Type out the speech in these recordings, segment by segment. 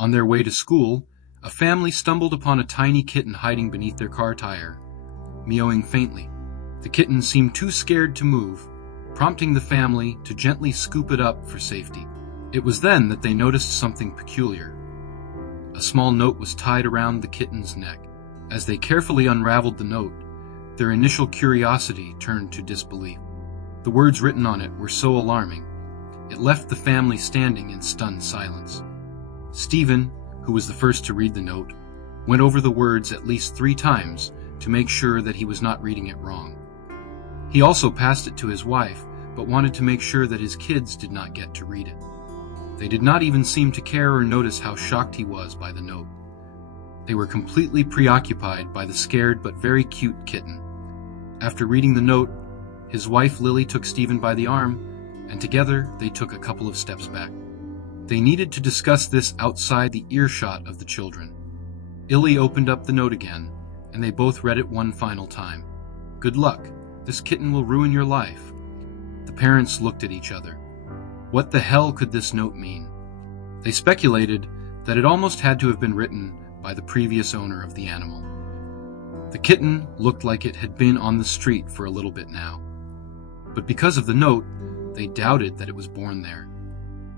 On their way to school, a family stumbled upon a tiny kitten hiding beneath their car tire, meowing faintly. The kitten seemed too scared to move, prompting the family to gently scoop it up for safety. It was then that they noticed something peculiar. A small note was tied around the kitten's neck. As they carefully unraveled the note, their initial curiosity turned to disbelief. The words written on it were so alarming, it left the family standing in stunned silence. Stephen, who was the first to read the note, went over the words at least 3 times to make sure that he was not reading it wrong. He also passed it to his wife, but wanted to make sure that his kids did not get to read it. They did not even seem to care or notice how shocked he was by the note. They were completely preoccupied by the scared but very cute kitten. After reading the note, his wife Lily took Stephen by the arm, and together they took a couple of steps back. They needed to discuss this outside the earshot of the children. Lily opened up the note again, and they both read it one final time. "Good luck. This kitten will ruin your life." The parents looked at each other. What the hell could this note mean? They speculated that it almost had to have been written by the previous owner of the animal. The kitten looked like it had been on the street for a little bit now. But because of the note, they doubted that it was born there.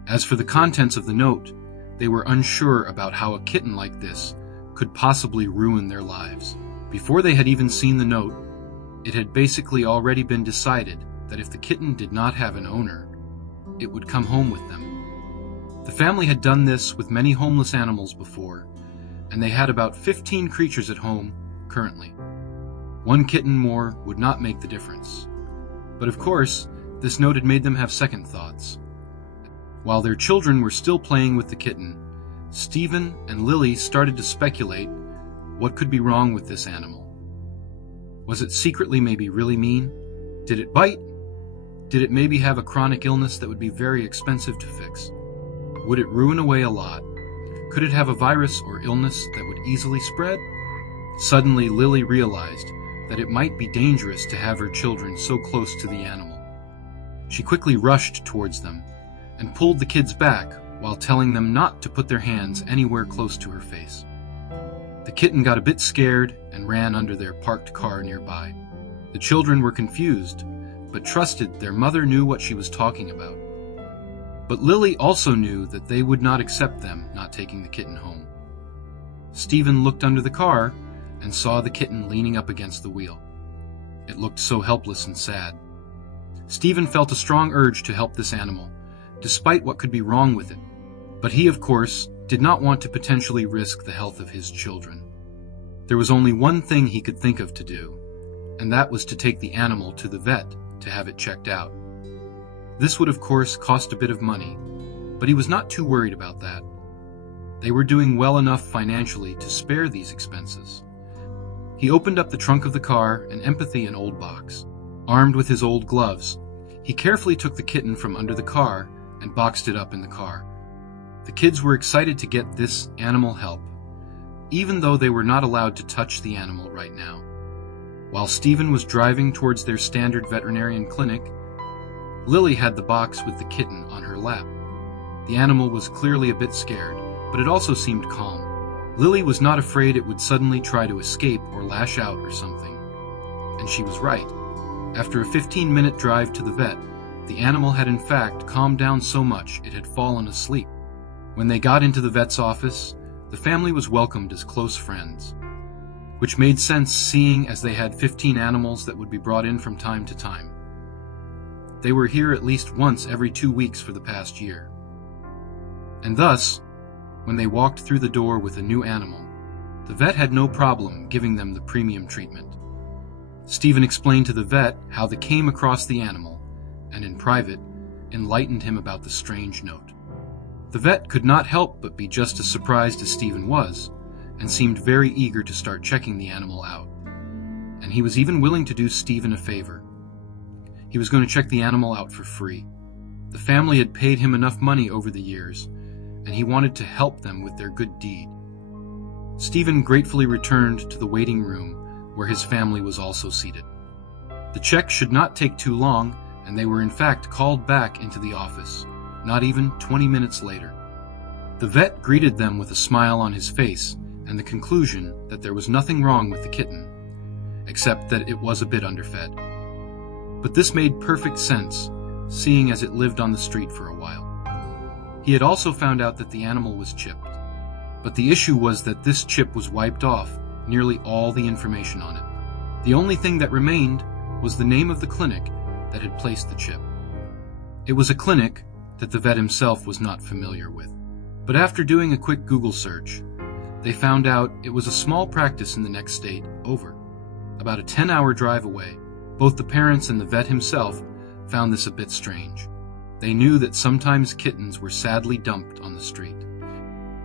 As for the contents of the note, they were unsure about how a kitten like this could possibly ruin their lives. Before they had even seen the note, it had basically already been decided that if the kitten did not have an owner, it would come home with them. The family had done this with many homeless animals before, and they had about 15 creatures at home currently. One kitten more would not make the difference. But of course, this note had made them have second thoughts. While their children were still playing with the kitten, Stephen and Lily started to speculate what could be wrong with this animal. Was it secretly maybe really mean? Did it bite? Did it maybe have a chronic illness that would be very expensive to fix? Would it ruin away a lot? Could it have a virus or illness that would easily spread? Suddenly, Lily realized that it might be dangerous to have her children so close to the animal. She quickly rushed towards them and pulled the kids back while telling them not to put their hands anywhere close to her face. The kitten got a bit scared and ran under their parked car nearby. The children were confused, but trusted their mother knew what she was talking about. But Lily also knew that they would not accept them not taking the kitten home. Stephen looked under the car and saw the kitten leaning up against the wheel. It looked so helpless and sad. Stephen felt a strong urge to help this animal, despite what could be wrong with it. But he, of course, did not want to potentially risk the health of his children. There was only one thing he could think of to do, and that was to take the animal to the vet to have it checked out. This would, of course, cost a bit of money, but he was not too worried about that. They were doing well enough financially to spare these expenses. He opened up the trunk of the car and emptied an old box. Armed with his old gloves, he carefully took the kitten from under the car and boxed it up in the car. The kids were excited to get this animal help, even though they were not allowed to touch the animal right now. While Stephen was driving towards their standard veterinarian clinic, Lily had the box with the kitten on her lap. The animal was clearly a bit scared, but it also seemed calm. Lily was not afraid it would suddenly try to escape or lash out or something. And she was right. After a 15-minute drive to the vet, the animal had in fact calmed down so much it had fallen asleep. When they got into the vet's office, the family was welcomed as close friends, which made sense seeing as they had 15 animals that would be brought in from time to time. They were here at least once every 2 weeks for the past year. And thus, when they walked through the door with a new animal, the vet had no problem giving them the premium treatment. Stephen explained to the vet how they came across the animal, and in private, enlightened him about the strange note. The vet could not help but be just as surprised as Stephen was, and seemed very eager to start checking the animal out. And he was even willing to do Stephen a favor. He was going to check the animal out for free. The family had paid him enough money over the years, and he wanted to help them with their good deed. Stephen gratefully returned to the waiting room where his family was also seated. The check should not take too long, and they were in fact called back into the office, not even 20 minutes later. The vet greeted them with a smile on his face and the conclusion that there was nothing wrong with the kitten, except that it was a bit underfed. But this made perfect sense, seeing as it lived on the street for a while. He had also found out that the animal was chipped, but the issue was that this chip was wiped off nearly all the information on it. The only thing that remained was the name of the clinic that had placed the chip. It was a clinic that the vet himself was not familiar with. But after doing a quick Google search, they found out it was a small practice in the next state over. About a 10-hour drive away, both the parents and the vet himself found this a bit strange. They knew that sometimes kittens were sadly dumped on the street.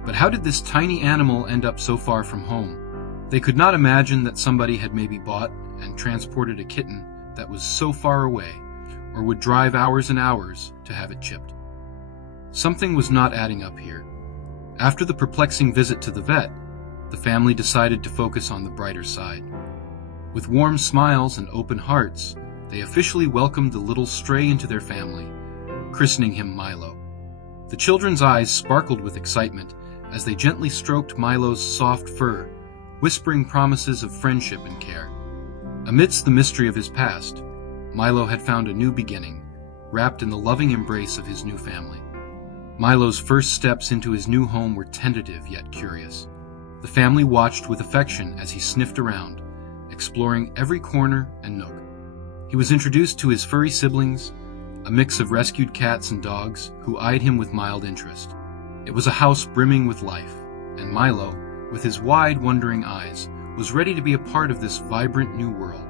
But how did this tiny animal end up so far from home? They could not imagine that somebody had maybe bought and transported a kitten that was so far away, or would drive hours and hours to have it chipped. Something was not adding up here. After the perplexing visit to the vet, the family decided to focus on the brighter side. With warm smiles and open hearts, they officially welcomed the little stray into their family, christening him Milo. The children's eyes sparkled with excitement as they gently stroked Milo's soft fur, whispering promises of friendship and care. Amidst the mystery of his past, Milo had found a new beginning, wrapped in the loving embrace of his new family. Milo's first steps into his new home were tentative yet curious. The family watched with affection as he sniffed around, exploring every corner and nook. He was introduced to his furry siblings, a mix of rescued cats and dogs who eyed him with mild interest. It was a house brimming with life, and Milo, with his wide, wondering eyes, was ready to be a part of this vibrant new world.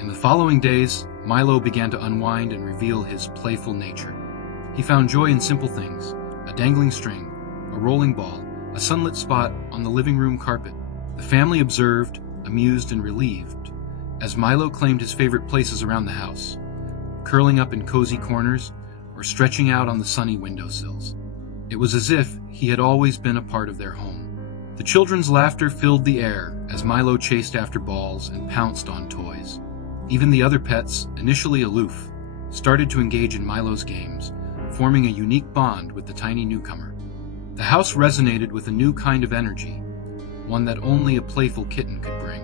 In the following days, Milo began to unwind and reveal his playful nature. He found joy in simple things: a dangling string, a rolling ball, a sunlit spot on the living room carpet. The family observed, amused and relieved, as Milo claimed his favorite places around the house, curling up in cozy corners or stretching out on the sunny windowsills. It was as if he had always been a part of their home. The children's laughter filled the air as Milo chased after balls and pounced on toys. Even the other pets, initially aloof, started to engage in Milo's games, forming a unique bond with the tiny newcomer. The house resonated with a new kind of energy, one that only a playful kitten could bring.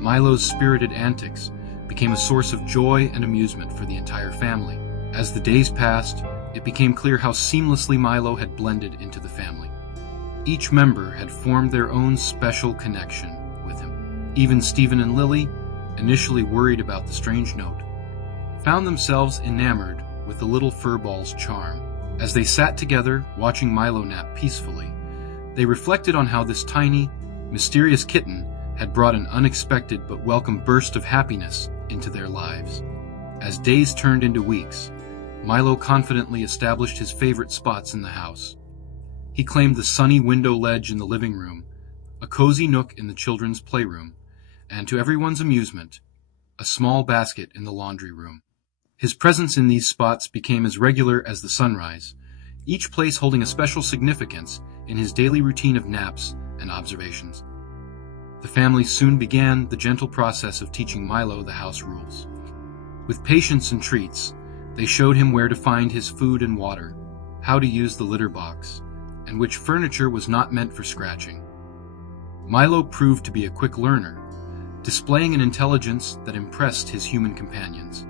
Milo's spirited antics became a source of joy and amusement for the entire family. As the days passed, it became clear how seamlessly Milo had blended into the family. Each member had formed their own special connection with him. Even Stephen and Lily, initially worried about the strange note, found themselves enamored with the little furball's charm. As they sat together, watching Milo nap peacefully, they reflected on how this tiny, mysterious kitten had brought an unexpected but welcome burst of happiness into their lives. As days turned into weeks, Milo confidently established his favorite spots in the house. He claimed the sunny window ledge in the living room, a cozy nook in the children's playroom, and to everyone's amusement, a small basket in the laundry room. His presence in these spots became as regular as the sunrise, each place holding a special significance in his daily routine of naps and observations. The family soon began the gentle process of teaching Milo the house rules. With patience and treats, they showed him where to find his food and water, how to use the litter box, and which furniture was not meant for scratching. Milo proved to be a quick learner, displaying an intelligence that impressed his human companions.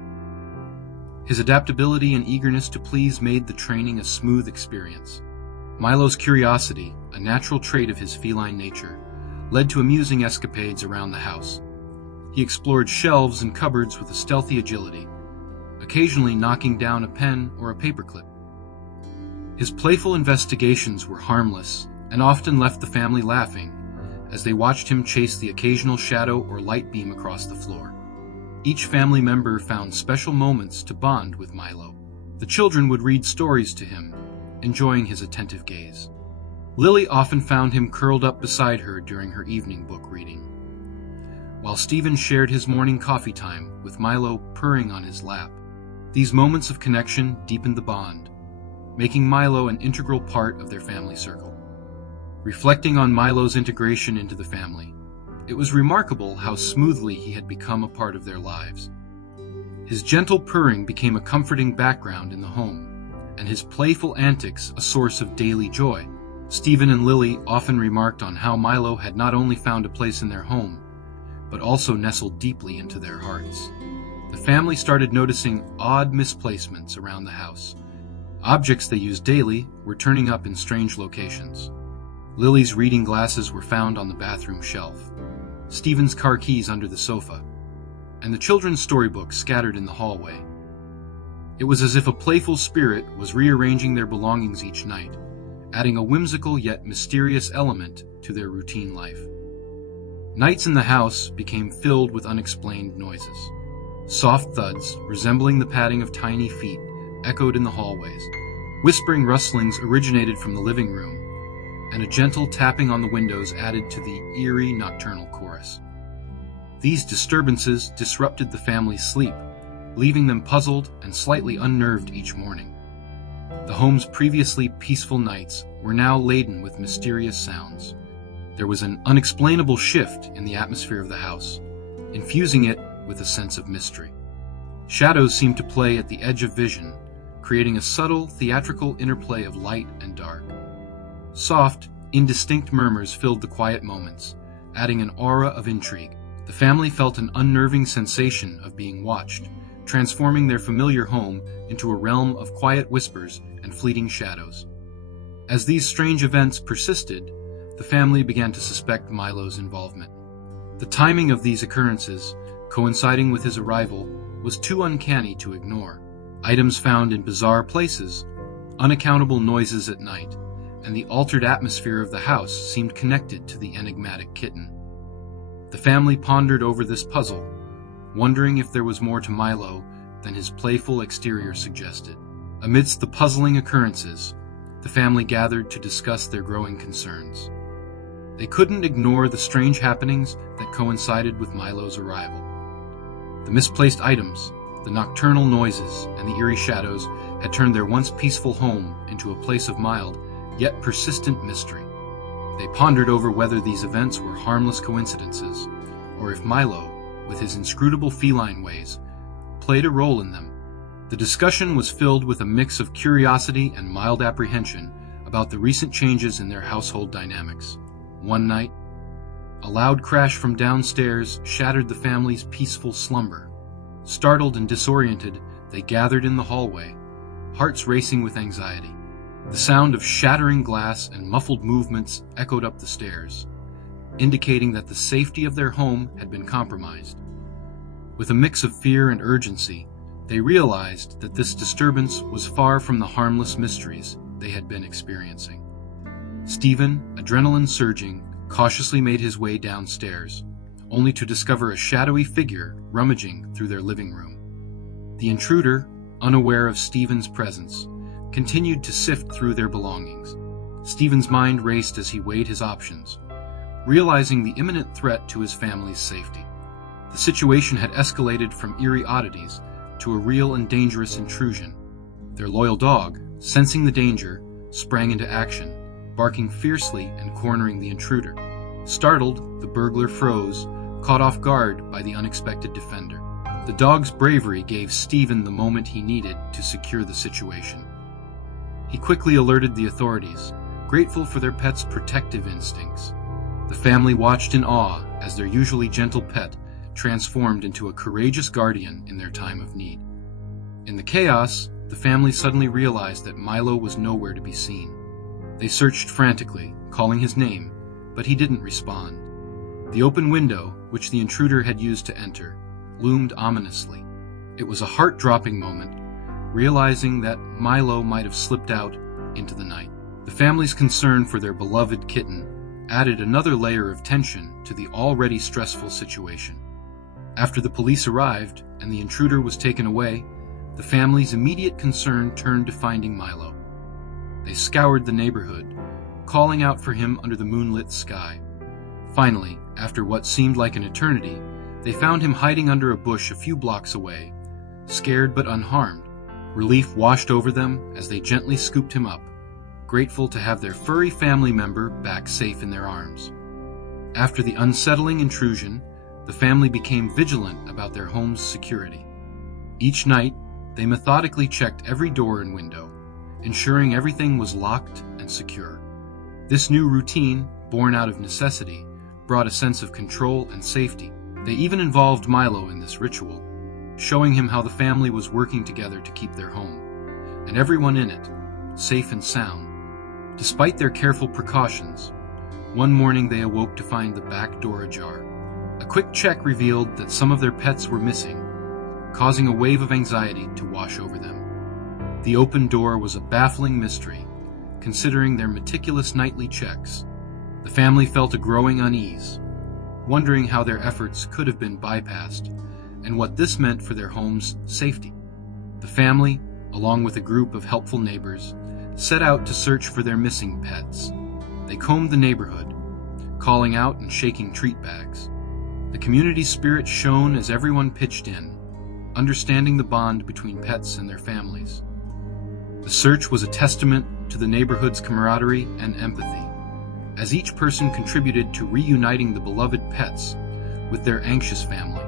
His adaptability and eagerness to please made the training a smooth experience. Milo's curiosity, a natural trait of his feline nature, led to amusing escapades around the house. He explored shelves and cupboards with a stealthy agility, occasionally knocking down a pen or a paperclip. His playful investigations were harmless and often left the family laughing as they watched him chase the occasional shadow or light beam across the floor. Each family member found special moments to bond with Milo. The children would read stories to him, enjoying his attentive gaze. Lily often found him curled up beside her during her evening book reading, while Stephen shared his morning coffee time with Milo purring on his lap. These moments of connection deepened the bond, making Milo an integral part of their family circle. Reflecting on Milo's integration into the family, it was remarkable how smoothly he had become a part of their lives. His gentle purring became a comforting background in the home, and his playful antics a source of daily joy. Stephen and Lily often remarked on how Milo had not only found a place in their home, but also nestled deeply into their hearts. The family started noticing odd misplacements around the house. Objects they used daily were turning up in strange locations. Lily's reading glasses were found on the bathroom shelf, Stephen's car keys under the sofa, and the children's storybooks scattered in the hallway. It was as if a playful spirit was rearranging their belongings each night, adding a whimsical yet mysterious element to their routine life. Nights in the house became filled with unexplained noises. Soft thuds, resembling the padding of tiny feet, echoed in the hallways. Whispering rustlings originated from the living room, and a gentle tapping on the windows added to the eerie nocturnal chorus. These disturbances disrupted the family's sleep, leaving them puzzled and slightly unnerved each morning. The home's previously peaceful nights were now laden with mysterious sounds. There was an unexplainable shift in the atmosphere of the house, infusing it with a sense of mystery. Shadows seemed to play at the edge of vision, creating a subtle, theatrical interplay of light and dark. Soft, indistinct murmurs filled the quiet moments, adding an aura of intrigue. The family felt an unnerving sensation of being watched, transforming their familiar home into a realm of quiet whispers and fleeting shadows. As these strange events persisted, the family began to suspect Milo's involvement. The timing of these occurrences, coinciding with his arrival, was too uncanny to ignore. Items found in bizarre places, unaccountable noises at night, and the altered atmosphere of the house seemed connected to the enigmatic kitten. The family pondered over this puzzle, wondering if there was more to Milo than his playful exterior suggested. Amidst the puzzling occurrences, the family gathered to discuss their growing concerns. They couldn't ignore the strange happenings that coincided with Milo's arrival. The misplaced items, the nocturnal noises, and the eerie shadows had turned their once peaceful home into a place of mild, yet persistent mystery. They pondered over whether these events were harmless coincidences, or if Milo, with his inscrutable feline ways, played a role in them. The discussion was filled with a mix of curiosity and mild apprehension about the recent changes in their household dynamics. One night, a loud crash from downstairs shattered the family's peaceful slumber. Startled and disoriented, they gathered in the hallway, hearts racing with anxiety. The sound of shattering glass and muffled movements echoed up the stairs, indicating that the safety of their home had been compromised. With a mix of fear and urgency, they realized that this disturbance was far from the harmless mysteries they had been experiencing. Stephen, adrenaline surging, cautiously made his way downstairs, only to discover a shadowy figure rummaging through their living room. The intruder, unaware of Stephen's presence, continued to sift through their belongings. Stephen's mind raced as he weighed his options, realizing the imminent threat to his family's safety. The situation had escalated from eerie oddities to a real and dangerous intrusion. Their loyal dog, sensing the danger, sprang into action, barking fiercely and cornering the intruder. Startled, the burglar froze, caught off guard by the unexpected defender. The dog's bravery gave Stephen the moment he needed to secure the situation. He quickly alerted the authorities, grateful for their pet's protective instincts. The family watched in awe as their usually gentle pet transformed into a courageous guardian in their time of need. In the chaos, the family suddenly realized that Milo was nowhere to be seen. They searched frantically, calling his name, but he didn't respond. The open window, which the intruder had used to enter, loomed ominously. It was a heart-dropping moment, realizing that Milo might have slipped out into the night. The family's concern for their beloved kitten added another layer of tension to the already stressful situation. After the police arrived and the intruder was taken away, the family's immediate concern turned to finding Milo. They scoured the neighborhood, calling out for him under the moonlit sky. Finally, after what seemed like an eternity, they found him hiding under a bush a few blocks away, scared but unharmed. Relief washed over them as they gently scooped him up, grateful to have their furry family member back safe in their arms. After the unsettling intrusion, the family became vigilant about their home's security. Each night, they methodically checked every door and window, ensuring everything was locked and secure. This new routine, born out of necessity, brought a sense of control and safety. They even involved Milo in this ritual, showing him how the family was working together to keep their home, and everyone in it, safe and sound. Despite their careful precautions, one morning they awoke to find the back door ajar. A quick check revealed that some of their pets were missing, causing a wave of anxiety to wash over them. The open door was a baffling mystery, considering their meticulous nightly checks. The family felt a growing unease, wondering how their efforts could have been bypassed and what this meant for their home's safety. The family, along with a group of helpful neighbors, set out to search for their missing pets. They combed the neighborhood, calling out and shaking treat bags. The community spirit shone as everyone pitched in, understanding the bond between pets and their families. The search was a testament to the neighborhood's camaraderie and empathy, as each person contributed to reuniting the beloved pets with their anxious family.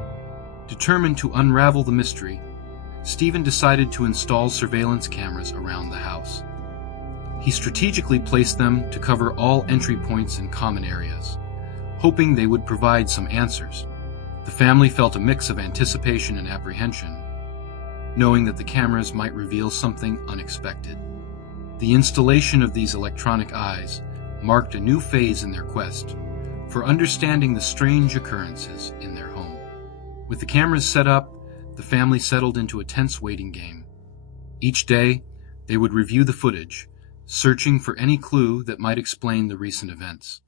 Determined to unravel the mystery, Stephen decided to install surveillance cameras around the house. He strategically placed them to cover all entry points and common areas, hoping they would provide some answers. The family felt a mix of anticipation and apprehension, knowing that the cameras might reveal something unexpected. The installation of these electronic eyes marked a new phase in their quest for understanding the strange occurrences in their home. With the cameras set up, the family settled into a tense waiting game. Each day, they would review the footage, searching for any clue that might explain the recent events.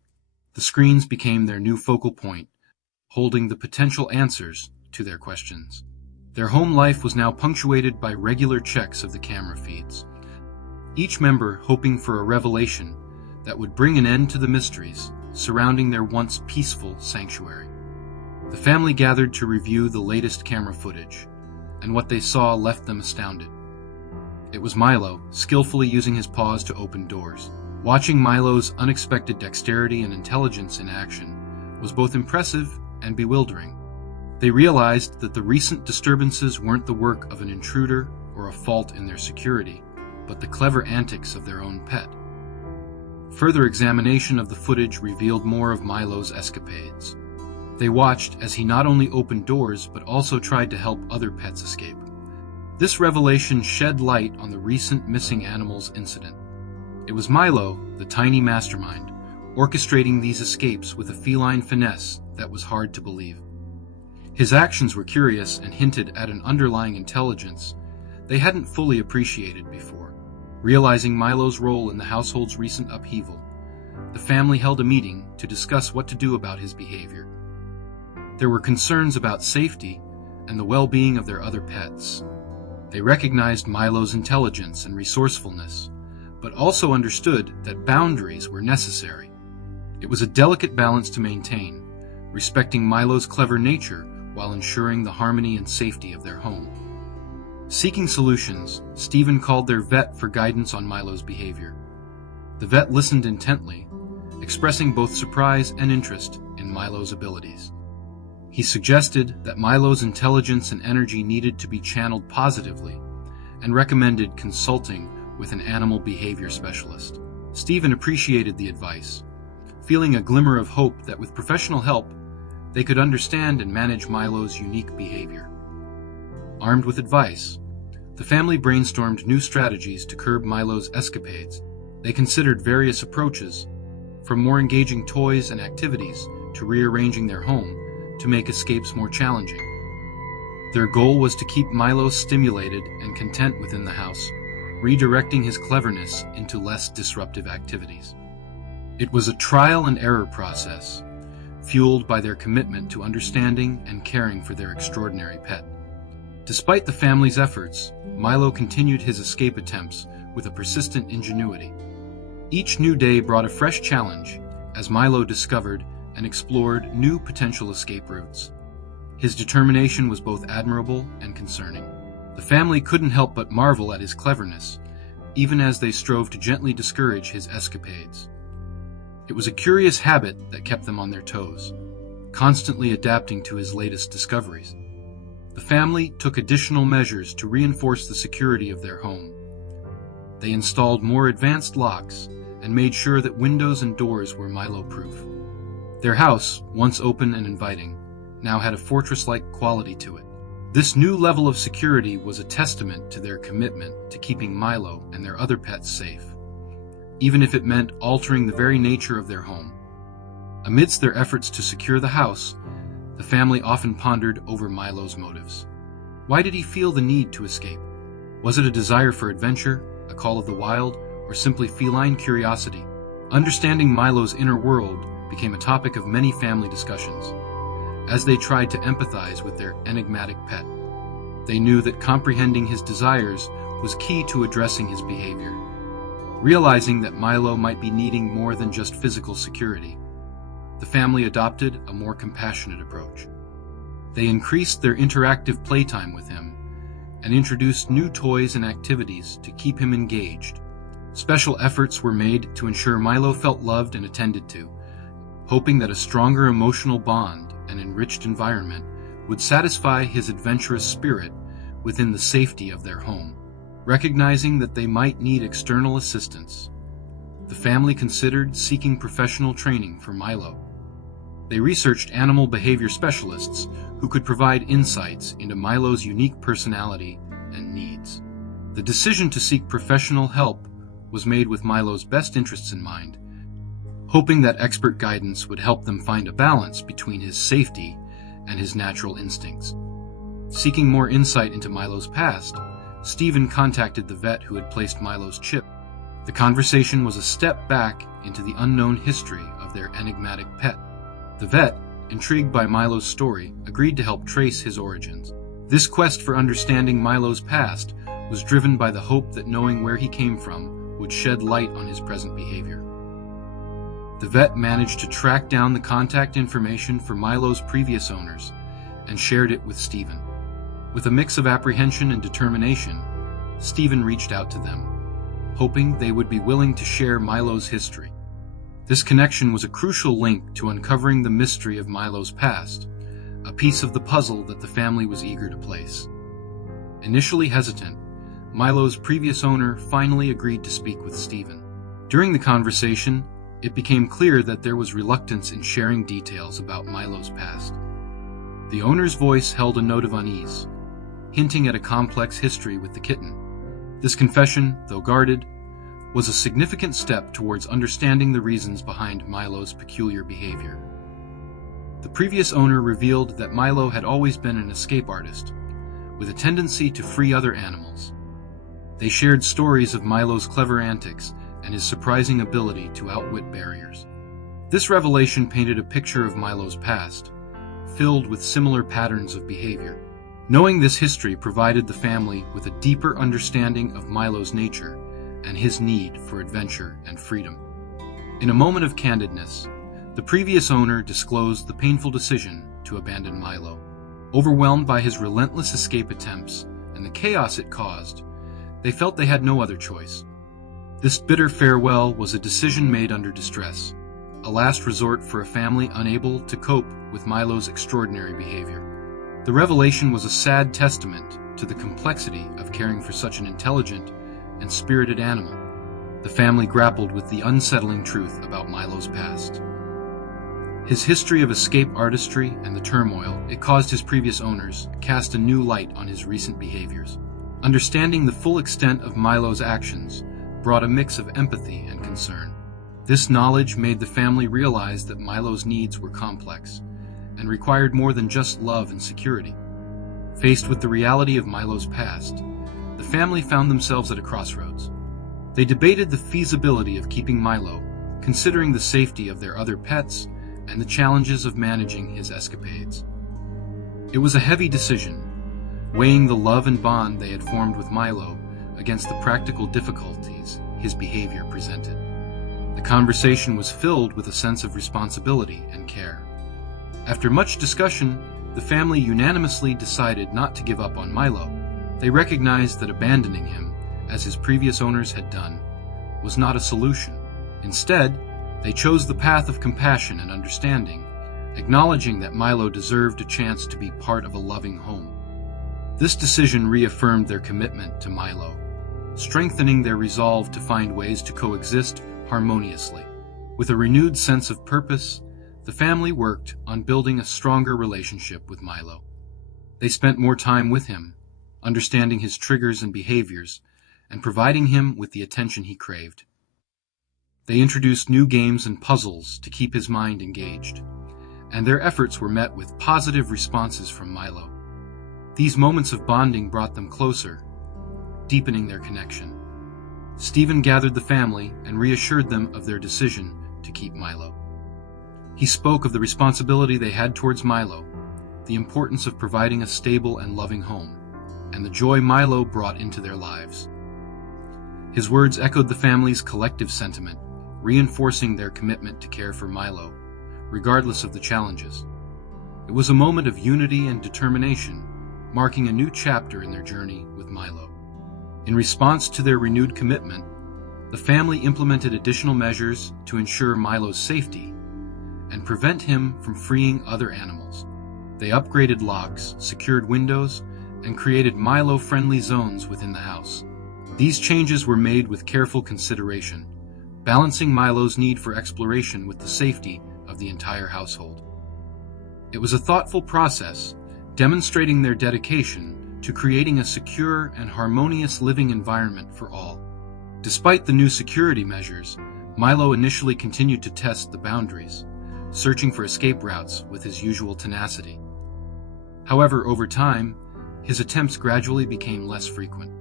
The screens became their new focal point, holding the potential answers to their questions. Their home life was now punctuated by regular checks of the camera feeds, each member hoping for a revelation that would bring an end to the mysteries surrounding their once peaceful sanctuary. The family gathered to review the latest camera footage, and what they saw left them astounded. It was Milo, skillfully using his paws to open doors. Watching Milo's unexpected dexterity and intelligence in action was both impressive and bewildering. They realized that the recent disturbances weren't the work of an intruder or a fault in their security, but the clever antics of their own pet. Further examination of the footage revealed more of Milo's escapades. They watched as he not only opened doors but also tried to help other pets escape. This revelation shed light on the recent missing animals incident. It was Milo, the tiny mastermind, orchestrating these escapes with a feline finesse that was hard to believe. His actions were curious and hinted at an underlying intelligence they hadn't fully appreciated before. Realizing Milo's role in the household's recent upheaval, the family held a meeting to discuss what to do about his behavior. There were concerns about safety and the well-being of their other pets. They recognized Milo's intelligence and resourcefulness, but also understood that boundaries were necessary. It was a delicate balance to maintain, respecting Milo's clever nature while ensuring the harmony and safety of their home. Seeking solutions, Stephen called their vet for guidance on Milo's behavior. The vet listened intently, expressing both surprise and interest in Milo's abilities. He suggested that Milo's intelligence and energy needed to be channeled positively and recommended consulting with an animal behavior specialist. Stephen appreciated the advice, feeling a glimmer of hope that with professional help, they could understand and manage Milo's unique behavior. Armed with advice, the family brainstormed new strategies to curb Milo's escapades. They considered various approaches, from more engaging toys and activities to rearranging their home to make escapes more challenging. Their goal was to keep Milo stimulated and content within the house, redirecting his cleverness into less disruptive activities. It was a trial and error process, fueled by their commitment to understanding and caring for their extraordinary pet. Despite the family's efforts, Milo continued his escape attempts with a persistent ingenuity. Each new day brought a fresh challenge as Milo discovered and explored new potential escape routes. His determination was both admirable and concerning. The family couldn't help but marvel at his cleverness, even as they strove to gently discourage his escapades. It was a curious habit that kept them on their toes, constantly adapting to his latest discoveries. The family took additional measures to reinforce the security of their home. They installed more advanced locks and made sure that windows and doors were Milo-proof. Their house, once open and inviting, now had a fortress-like quality to it. This new level of security was a testament to their commitment to keeping Milo and their other pets safe, even if it meant altering the very nature of their home. Amidst their efforts to secure the house, the family often pondered over Milo's motives. Why did he feel the need to escape? Was it a desire for adventure, a call of the wild, or simply feline curiosity? Understanding Milo's inner world became a topic of many family discussions, as they tried to empathize with their enigmatic pet. They knew that comprehending his desires was key to addressing his behavior. Realizing that Milo might be needing more than just physical security, the family adopted a more compassionate approach. They increased their interactive playtime with him and introduced new toys and activities to keep him engaged. Special efforts were made to ensure Milo felt loved and attended to, hoping that a stronger emotional bond and enriched environment would satisfy his adventurous spirit within the safety of their home. Recognizing that they might need external assistance, the family considered seeking professional training for Milo. They researched animal behavior specialists who could provide insights into Milo's unique personality and needs. The decision to seek professional help was made with Milo's best interests in mind, hoping that expert guidance would help them find a balance between his safety and his natural instincts. Seeking more insight into Milo's past, Stephen contacted the vet who had placed Milo's chip. The conversation was a step back into the unknown history of their enigmatic pet. The vet, intrigued by Milo's story, agreed to help trace his origins. This quest for understanding Milo's past was driven by the hope that knowing where he came from would shed light on his present behavior. The vet managed to track down the contact information for Milo's previous owners and shared it with Stephen. With a mix of apprehension and determination, Stephen reached out to them, hoping they would be willing to share Milo's history. This connection was a crucial link to uncovering the mystery of Milo's past, a piece of the puzzle that the family was eager to place. Initially hesitant, Milo's previous owner finally agreed to speak with Stephen. During the conversation, it became clear that there was reluctance in sharing details about Milo's past. The owner's voice held a note of unease, hinting at a complex history with the kitten. This confession, though guarded, was a significant step towards understanding the reasons behind Milo's peculiar behavior. The previous owner revealed that Milo had always been an escape artist, with a tendency to free other animals. They shared stories of Milo's clever antics and his surprising ability to outwit barriers. This revelation painted a picture of Milo's past, filled with similar patterns of behavior. Knowing this history provided the family with a deeper understanding of Milo's nature and his need for adventure and freedom. In a moment of candidness, the previous owner disclosed the painful decision to abandon Milo. Overwhelmed by his relentless escape attempts and the chaos it caused, they felt they had no other choice. This bitter farewell was a decision made under distress, a last resort for a family unable to cope with Milo's extraordinary behavior. The revelation was a sad testament to the complexity of caring for such an intelligent and spirited animal. The family grappled with the unsettling truth about Milo's past. His history of escape artistry and the turmoil it caused his previous owners cast a new light on his recent behaviors. Understanding the full extent of Milo's actions brought a mix of empathy and concern. This knowledge made the family realize that Milo's needs were complex and required more than just love and security. Faced with the reality of Milo's past, the family found themselves at a crossroads. They debated the feasibility of keeping Milo, considering the safety of their other pets and the challenges of managing his escapades. It was a heavy decision, weighing the love and bond they had formed with Milo against the practical difficulties his behavior presented. The conversation was filled with a sense of responsibility and care. After much discussion, the family unanimously decided not to give up on Milo. They recognized that abandoning him, as his previous owners had done, was not a solution. Instead, they chose the path of compassion and understanding, acknowledging that Milo deserved a chance to be part of a loving home. This decision reaffirmed their commitment to Milo, strengthening their resolve to find ways to coexist harmoniously. With a renewed sense of purpose, the family worked on building a stronger relationship with Milo. They spent more time with him, understanding his triggers and behaviors, and providing him with the attention he craved. They introduced new games and puzzles to keep his mind engaged, and their efforts were met with positive responses from Milo. These moments of bonding brought them closer, deepening their connection. Stephen gathered the family and reassured them of their decision to keep Milo. He spoke of the responsibility they had towards Milo, the importance of providing a stable and loving home, and the joy Milo brought into their lives. His words echoed the family's collective sentiment, reinforcing their commitment to care for Milo, regardless of the challenges. It was a moment of unity and determination, marking a new chapter in their journey with Milo. In response to their renewed commitment, the family implemented additional measures to ensure Milo's safety and prevent him from freeing other animals. They upgraded locks, secured windows, and created Milo-friendly zones within the house. These changes were made with careful consideration, balancing Milo's need for exploration with the safety of the entire household. It was a thoughtful process, demonstrating their dedication to creating a secure and harmonious living environment for all. Despite the new security measures, Milo initially continued to test the boundaries, searching for escape routes with his usual tenacity. However, over time, his attempts gradually became less frequent.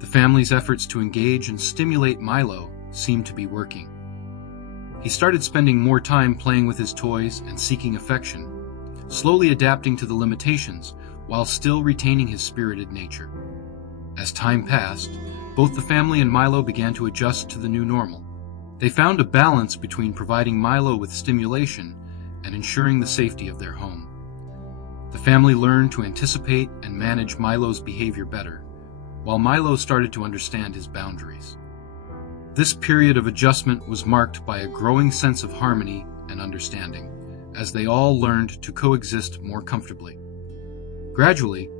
The family's efforts to engage and stimulate Milo seemed to be working. He started spending more time playing with his toys and seeking affection, slowly adapting to the limitations while still retaining his spirited nature. As time passed, both the family and Milo began to adjust to the new normal. They found a balance between providing Milo with stimulation and ensuring the safety of their home. The family learned to anticipate and manage Milo's behavior better, while Milo started to understand his boundaries. This period of adjustment was marked by a growing sense of harmony and understanding, as they all learned to coexist more comfortably. Gradually,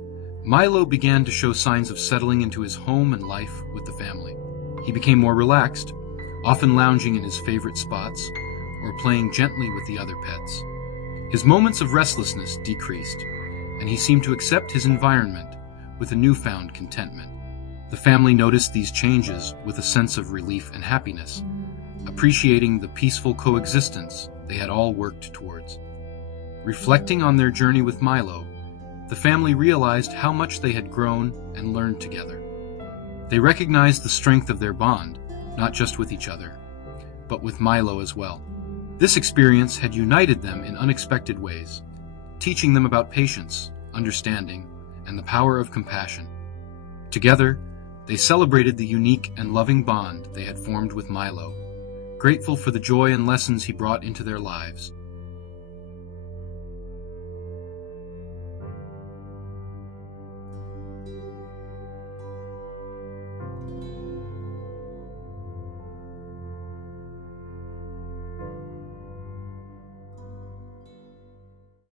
Milo began to show signs of settling into his home and life with the family. He became more relaxed, often lounging in his favorite spots or playing gently with the other pets. His moments of restlessness decreased, and he seemed to accept his environment with a newfound contentment. The family noticed these changes with a sense of relief and happiness, appreciating the peaceful coexistence they had all worked towards. Reflecting on their journey with Milo, the family realized how much they had grown and learned together. They recognized the strength of their bond, not just with each other, but with Milo as well. This experience had united them in unexpected ways, teaching them about patience, understanding, and the power of compassion. Together, they celebrated the unique and loving bond they had formed with Milo, grateful for the joy and lessons he brought into their lives.